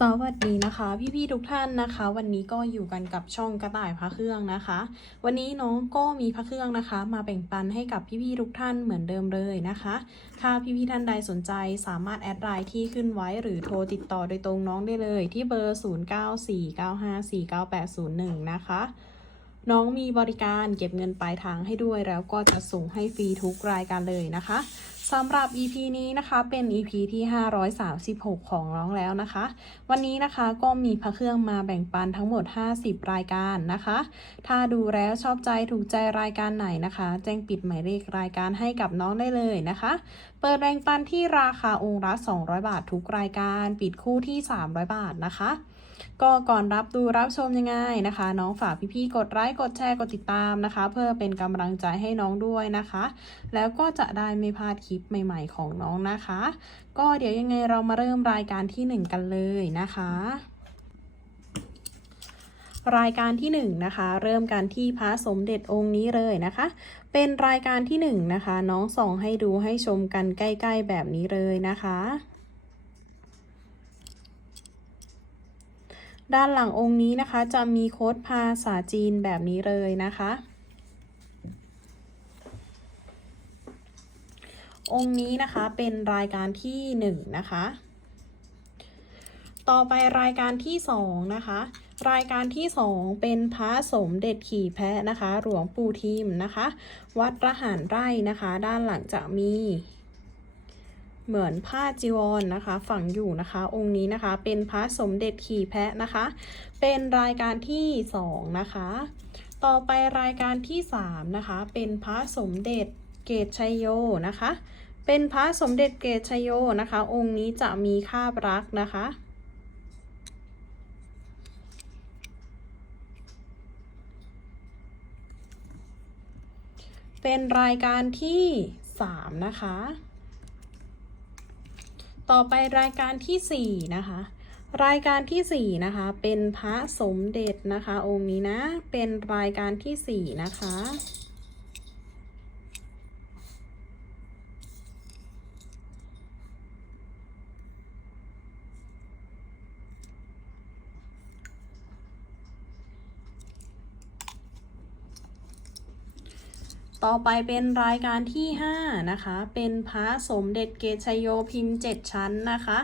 สวัสดีนะคะ พี่ๆทุกท่านนะคะ วันนี้ก็อยู่กันกับช่องกระต่ายพระเครื่องนะคะ วันนี้น้องก็มีพระเครื่องนะคะ มาแบ่งปันให้กับพี่ๆทุกท่านเหมือนเดิมเลยนะคะถ้าพี่ๆท่านใดสนใจสามารถแอดไลน์ที่ขึ้นไว้หรือโทรติดต่อโดยตรงน้องได้เลยที่เบอร์ 0949549801 นะคะ น้องมีบริการเก็บเงินปลายทางให้ด้วยแล้วก็จะส่งให้ฟรีทุกรายการเลยนะคะ สำหรับ EP นี้นะคะเป็น EP ที่ 536 ของน้องแล้วนะคะ วันนี้นะคะก็มีพระเครื่องมาแบ่งปันทั้งหมด 50 รายการนะคะ ถ้าดูแล้วชอบใจถูกใจรายการไหนนะคะ แจ้งปิดหมายเลขรายการให้กับน้องได้เลยนะคะ เปิดแบ่งปันที่ราคาองค์ละ200 บาททุกรายการ ปิดคู่ที่ 300 บาทนะคะ ก็ก่อนรับดูรับชมยังไงนะคะ น้องฝากพี่ๆกดไลค์กดแชร์กดติดตามนะคะ เพื่อเป็นกำลังใจให้น้องด้วยนะคะ แล้วก็จะได้ไม่พลาดคลิปใหม่ ๆ ของน้องนะคะ ก็เดี๋ยวยังไงเรามาเริ่มรายการที่ 1 กันเลยนะคะรายการที่1นะคะ เริ่มกันที่พระสมเด็จองค์นี้เลยนะคะ เป็นรายการที่1นะคะ น้องส่องให้ดูให้ชมกันใกล้ ๆ แบบนี้เลยนะคะ ด้านหลังองค์นี้นะคะ จะมีโค้ดภาษาจีนแบบนี้เลยนะคะ องค์นี้นะคะเป็นรายการที่หนึ่งนะคะ ต่อไปรายการที่สองนะคะ รายการที่สองเป็นพระสมเด็จขี่แพะนะคะ หลวงปู่ทิมนะคะ วัดระหารไร่นะคะ ด้านหลังจะมี เหมือนผ้าจีวรนนะคะ ฝังอยู่นะคะ องค์นี้นะคะ เป็นพระสมเด็จขี่แพะนะคะ เป็นรายการที่สองนะคะ ต่อไปรายการที่สามนะคะ เป็นพระสมเด็จเกตชัยโยนะคะ เป็นพระสมเด็จเกตชัยโยนะคะ องค์นี้จะมีคาบรักนะคะเป็นรายการที่สามนะคะ ต่อไปรายการที่สี่นะคะ รายการที่สี่นะคะ เป็นพระสมเด็จนะคะ องค์นี้นะ เป็นรายการที่สี่นะคะ ต่อไปเป็นรายการที่ 5 นะคะ เป็นพระสมเด็จเกชโยพิมพ์ 7 ชั้นนะคะ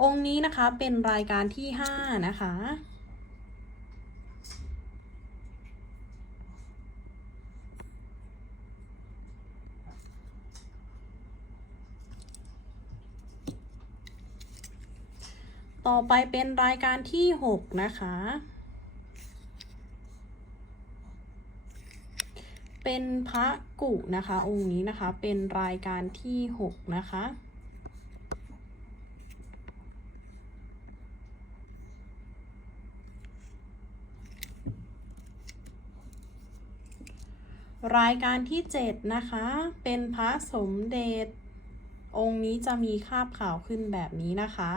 องค์นี้นะคะเป็นรายการที่ 5 นะคะต่อไปเป็นรายการที่ 6 นะคะ เป็นพระกุนะคะ องค์นี้นะคะ เป็นรายการที่6นะคะ รายการที่7นะคะ เป็นพระสมเด็จ องค์นี้จะมีคาบขาวขึ้นแบบนี้นะคะ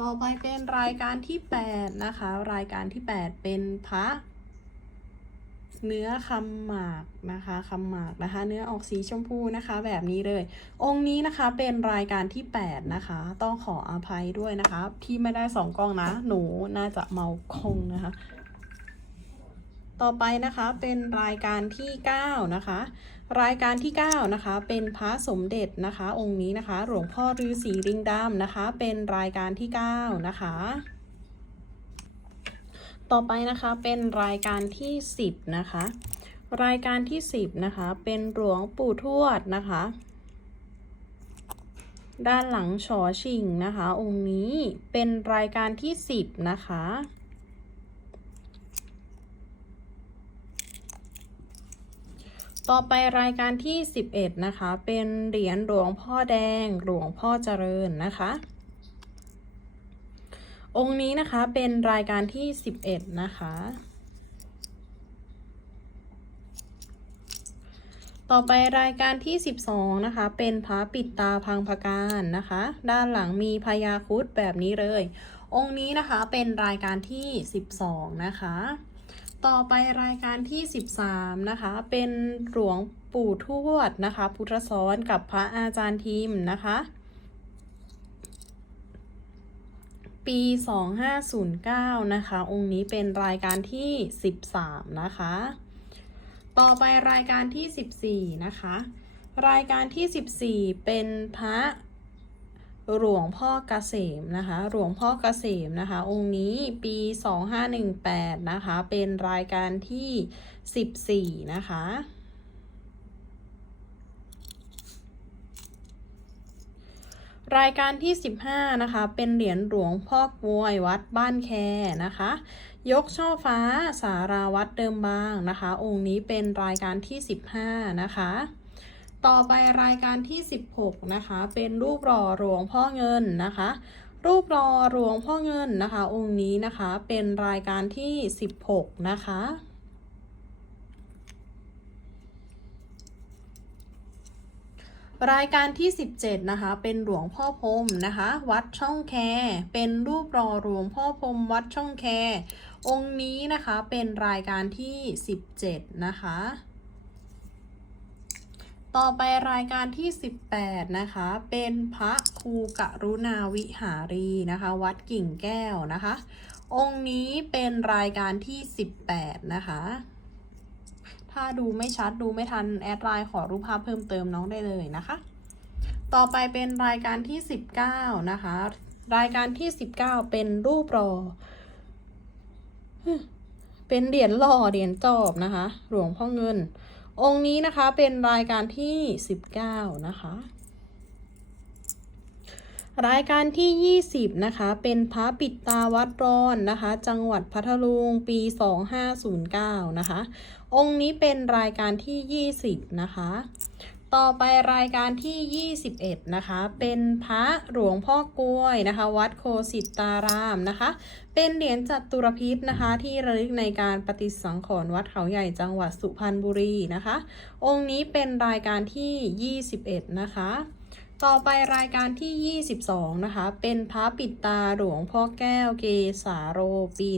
ต่อไปเป็นรายการที่ 8 นะคะ รายการที่ 8 เป็นพระเนื้อคำหมากนะคะคำหมากนะคะ เนื้อออกสีชมพูนะคะ แบบนี้เลย องค์นี้นะคะเป็นรายการที่ 8 นะคะ ต้องขออภัยด้วยนะคะ ที่ไม่ได้สองกล้องนะ หนูน่าจะเมากล้องนะคะ ต่อไปนะคะเป็นรายการที่ 9 นะคะ รายการที่ 9 นะคะ เป็นพระสมเด็จนะคะ องค์นี้นะคะ หลวงพ่อฤาษีลิงดำนะคะ เป็นรายการที่ 9 นะคะ ต่อไปนะคะเป็นรายการที่ 10 นะคะ รายการที่ 10 นะคะ เป็นหลวงปู่ทวดนะคะ ด้านหลังชอชิงนะคะ องค์นี้เป็นรายการที่ 10 นะคะ ต่อไปรายการที่ 11 นะคะ เป็นเหรียญหลวงพ่อแดง หลวงพ่อเจริญนะคะ องค์นี้นะคะเป็นรายการที่ 11 นะคะ ต่อไปรายการที่ 12 นะคะ เป็นพระปิดตาพังพการนะคะ ด้านหลังมีพญาคุดแบบนี้เลย องค์นี้นะคะเป็นรายการที่ 12 นะคะ ต่อไปรายการที่ 13 นะคะ เป็นหลวงปู่ทวดนะคะ พุทธซ้อนกับพระอาจารย์ทิมนะคะ ปี 2509 นะคะ องค์นี้เป็นรายการที่ 13 นะคะ ต่อไปรายการที่ 14 นะคะ รายการที่ 14 เป็นพระ หลวงพ่อเกษมนะคะ หลวงพ่อเกษมนะคะ องค์นี้ปี 2518 นะคะ เป็นรายการที่ 14 นะคะรายการที่ 15 นะคะ เป็นเหรียญหลวงพ่อกวย วัดบ้านแคนะคะ ยกช่อฟ้าสาราวัดเดิมบางนะคะ องค์นี้เป็นรายการที่ 15 นะคะ ต่อไปรายการที่ 16 นะคะ เป็นรูปหล่อหลวงพ่อเงินนะคะ รูปหล่อหลวงพ่อเงินนะคะ องค์นี้นะคะเป็นรายการที่ 16 นะคะ รายการที่ 17 นะคะ เป็นหลวงพ่อพรมนะคะ วัดช่องแค เป็นรูปหล่อหลวงพ่อพรมวัดช่องแค องค์นี้นะคะเป็นรายการที่ 17 นะคะ ต่อไปรายการที่ 18 นะคะ เป็นพระครูกรุณาวิหารีนะคะ วัดกิ่งแก้วนะคะ องค์นี้เป็นรายการที่ 18 นะคะ ถ้าดูไม่ชัดดูไม่ทัน แอดไลน์ขอรูปภาพเพิ่มเติมน้องได้เลยนะคะ ต่อไปเป็นรายการที่ 19 นะคะ รายการที่ 19 เป็นรูปรอ เป็นเหรียญหล่อเหรียญจอบนะคะ หลวงพ่อเงิน องค์นี้นะคะเป็นรายการที่ 19 นะคะ รายการที่ 20 นะคะ เป็นพระปิดตาวัดร้อนนะคะ จังหวัดพัทลุงปี 2509 นะคะ องค์นี้เป็นรายการที่ 20 นะคะ ต่อไปรายการที่ 21 นะคะ เป็นพระหลวงพ่อกล้วยนะคะ วัดโคสิตารามนะคะ เป็นเหรียญจัตุรพิษนะคะ ที่ระลึกในการปฏิสังขรณ์วัดเขาใหญ่จังหวัดสุพรรณบุรีนะคะ องค์นี้เป็นรายการที่ 21 นะคะ ต่อไปรายการที่ 22 นะคะ เป็นพระปิดตาหลวงพ่อแก้วเกสาโรปี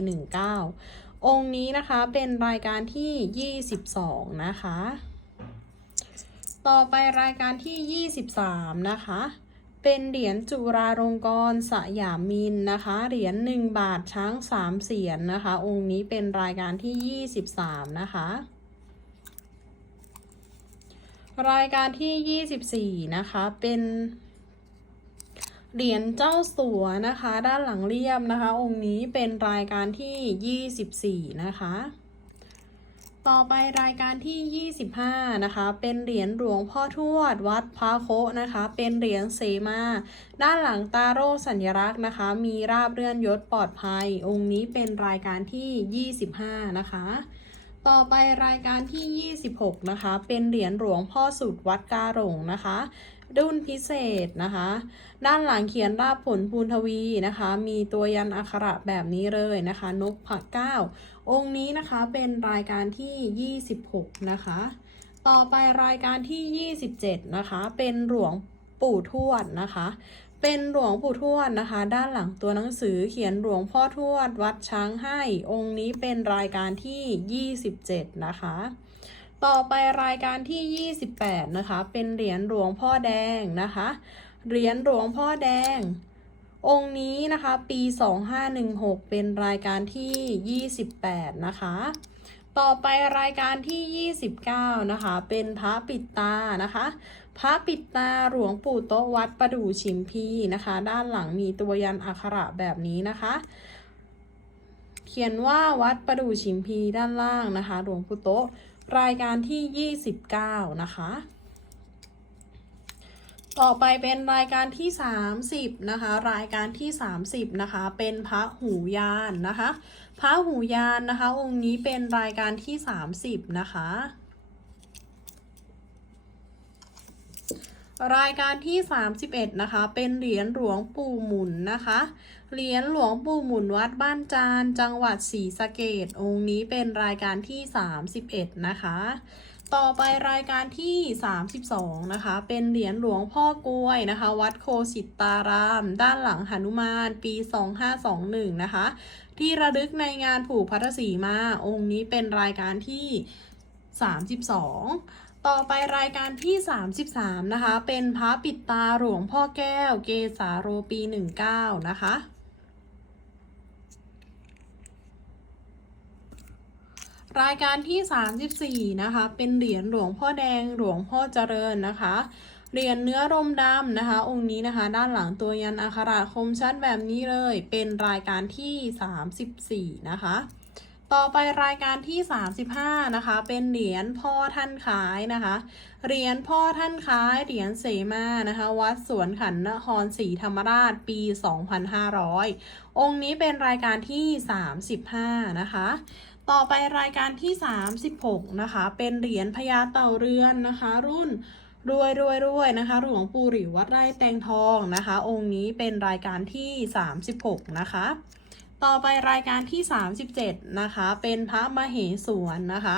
19 องค์นี้นะคะเป็นรายการที่ 22 นะคะ ต่อไปรายการที่ 23 นะคะ เป็นเหรียญจุราลงกรณ์สยามมินนะคะ เหรียญ1บาทช้าง3เสียนนะคะ องค์นี้เป็นรายการที่ 23 นะคะ รายการที่ 24 นะคะ เป็นเหรียญเจ้าสัวนะคะ ด้านหลังเรียบนะคะ องค์นี้เป็นรายการที่ 24 นะคะ ต่อไปรายการที่ 25 นะคะ เป็นเหรียญหลวงพ่อทวด วัดพระโคนะคะ เป็นเหรียญเสมา ด้านหลังตาโร่สัญลักษณ์นะคะ มีราบเลื่อนยศปลอดภัย องค์นี้เป็นรายการที่ 25 นะคะ ต่อไปรายการที่ 26 นะคะ เป็นเหรียญหลวงพ่อสุดวัดกาหลงนะคะรุ่นพิเศษนะคะ ด้านหลังเขียนราบผลภูนทวีนะคะ มีตัวยันอักขระแบบนี้เลยนะคะ นกผักเก้า องค์นี้นะคะเป็นรายการที่ 26 นะคะ ต่อไปรายการที่ 27 นะคะ เป็นหลวงปู่ทวดนะคะ เป็นหลวงปู่ทวดนะคะ ด้านหลังตัวหนังสือเขียนหลวงพ่อทวด วัดช้างให้ องค์นี้เป็นรายการที่ 27 นะคะ ต่อไปรายการที่ 28 นะคะ เป็นเหรียญหลวงพ่อแดงนะคะ เหรียญหลวงพ่อแดง องค์นี้นะคะปี 2516 เป็นรายการที่ 28 นะคะ ต่อไปรายการที่ 29 นะคะ เป็นพระปิดตานะคะ พระปิดตาหลวงปู่โตะวัดประดู่ชิมพีนะคะ ด้านหลังมีตัวยันอักขระแบบนี้นะคะ เขียนว่าวัดประดู่ชิมพีด้านล่างนะคะ หลวงปู่โตะรายการที่ 29 นะคะ ต่อไปเป็นรายการที่ 30 นะคะ รายการที่ 30 นะคะ เป็นพระหูยานนะคะ พระหูยานนะคะ องค์นี้เป็นรายการที่ 30 นะคะ รายการที่ 31 นะคะ เป็นเหรียญหลวงปู่หมุนนะคะ เหรียญหลวงปู่หมุนวัดบ้านจาน จังหวัดศรีสะเกดองค์นี้เป็นรายการที่ 31 นะคะ ต่อไปรายการที่ 32 นะคะ เป็นเหรียญหลวงพ่อกล้วยนะคะ วัดโคสิตตาราม ด้านหลังหนุมาน ปี 2521 นะคะ ที่ระลึกในงานผูกพัทสีมา องค์นี้เป็นรายการที่ 32ต่อไปรายการที่ 33 นะคะ เป็นพระปิดตาหลวงพ่อแก้วเกสาโรปี 19 นะคะ รายการที่ 34 นะคะ เป็นเหรียญหลวงพ่อแดงหลวงพ่อเจริญนะคะ เหรียญเนื้อรมดำนะคะ องค์นี้นะคะ ด้านหลังตัวยันอักขระคมชัดแบบนี้เลย เป็นรายการที่ 34 นะคะ ต่อไปรายการที่ 35 นะคะ เป็นเหรียญพ่อท่านขายนะคะ เหรียญพ่อท่านขายเหรียญเสมานะคะ วัดสวนขันนครศรีธรรมราชปี 2500 องค์นี้เป็นรายการที่ 35 นะคะ ต่อไปรายการที่ 36 นะคะ เป็นเหรียญพญาเต่าเรือนนะคะ รุ่นรวยรวยรวยนะคะหลวงปู่หริววัดไร่แตงทองนะคะ องค์นี้เป็นรายการที่ 36 นะคะ ต่อไปรายการที่ 37 นะคะ เป็นพระมเหสวนนะคะ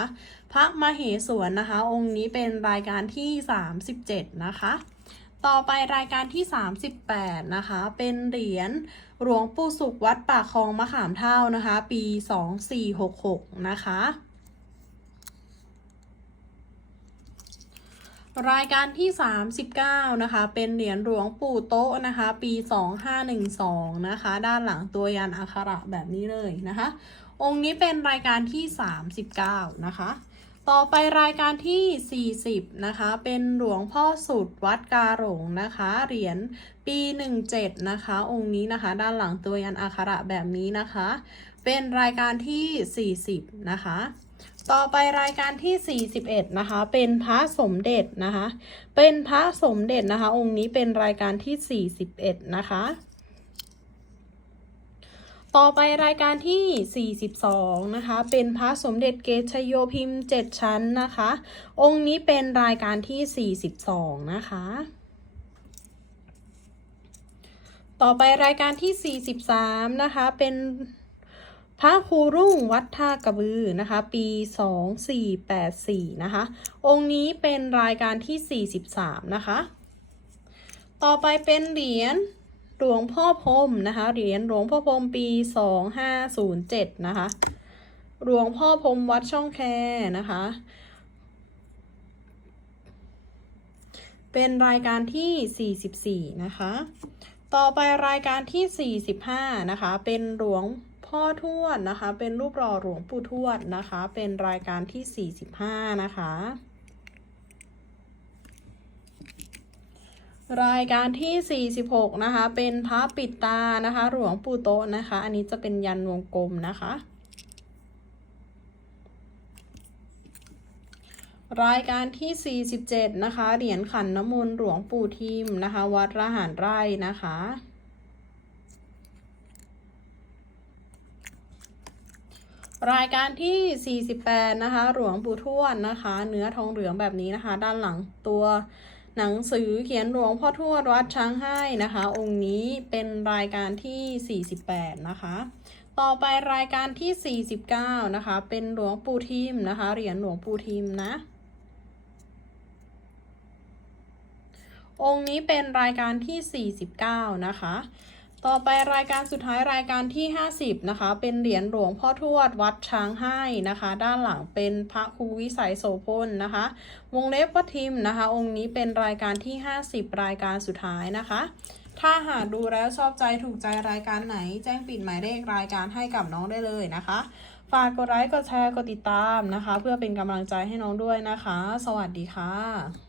พระมเหสวนนะคะ องค์นี้เป็นรายการที่ 37 นะคะ ต่อไปรายการที่ 38 นะคะ เป็นเหรียญหลวงปู่สุขวัดป่าคลองมะขามเท่านะคะ ปี 2466 นะคะ รายการที่ 39 นะคะ เป็นเหรียญหลวงปู่โต๊ะนะคะ ปี 2512 นะคะ ด้านหลังตัวยันอักขระแบบนี้เลยนะคะ องค์นี้เป็นรายการที่ 39 นะคะ ต่อไปรายการที่ 40 นะคะ เป็นหลวงพ่อสุดวัดกาหลงนะคะ เหรียญปี 17 นะคะ องค์นี้นะคะ ด้านหลังตัวยันอักขระแบบนี้นะคะ เป็นรายการที่ 40 นะคะ ต่อไปรายการที่ 41 นะคะ เป็นพระสมเด็จนะคะ เป็นพระสมเด็จนะคะ องค์นี้เป็นรายการที่ 41 นะคะ ต่อไปรายการที่ 42 นะคะ เป็นพระสมเด็จเกชโยพิมพ์ 7 ชั้นนะคะ องค์นี้เป็นรายการที่ 42 นะคะ ต่อไปรายการที่ 43 นะคะ เป็นพระครูรุ่งวัดท่ากระบือนะคะ ปี 2484 นะคะ องค์นี้เป็นรายการที่ 43 นะคะ ต่อไปเป็นเหรียญ หลวงพ่อพรมนะคะเหรียญหลวงพ่อพรมปี2507นย์เจ็ดนะคะหลวงพ่อพรมวัดช่องแคนะคะ เป็นรายการที่ 44 นะคะ ต่อไปรายการที่ 45 นะคะ เป็นหลวงพ่อทวดนะคะ เป็นรูปหล่อหลวงปู่ทวดนะคะ เป็นรายการที่ 45 นะคะ รายการที่ 46 นะคะ เป็นพระปิดตานะคะ หลวงปู่โตนะคะ อันนี้จะเป็นยันวงกลมนะคะ รายการที่ 47 นะคะ เหรียญขันน้ำมนต์หลวงปู่ทิมนะคะ วัดระหารไร่นะคะ รายการที่ 48 นะคะ หลวงปู่ทวดนะคะ เนื้อทองเหลืองแบบนี้นะคะ ด้านหลังตัว หนังสือเขียนหลวงพ่อทวดวัดช้างให้นะคะ องค์นี้เป็นรายการที่ 48 นะคะ ต่อไปรายการที่ 49 นะคะ เป็นหลวงปู่ทิมนะคะ เหรียญหลวงปู่ทิมนะ องค์นี้เป็นรายการที่ 49 นะคะ ต่อไปรายการสุดท้ายรายการที่ 50 นะคะ เป็นเหรียญหลวงพ่อทวดวัดช้างให้นะคะ ด้านหลังเป็นพระครูวิสัยโสพลนะคะ วงเล็บวัดทิมนะคะ องค์นี้เป็นรายการที่ 50 รายการสุดท้ายนะคะ ถ้าหากดูแล้วชอบใจถูกใจรายการไหน แจ้งปิดหมายเลขรายการให้กับน้องได้เลยนะคะ ฝากกดไลค์กดแชร์กดติดตามนะคะ เพื่อเป็นกำลังใจให้น้องด้วยนะคะ สวัสดีค่ะ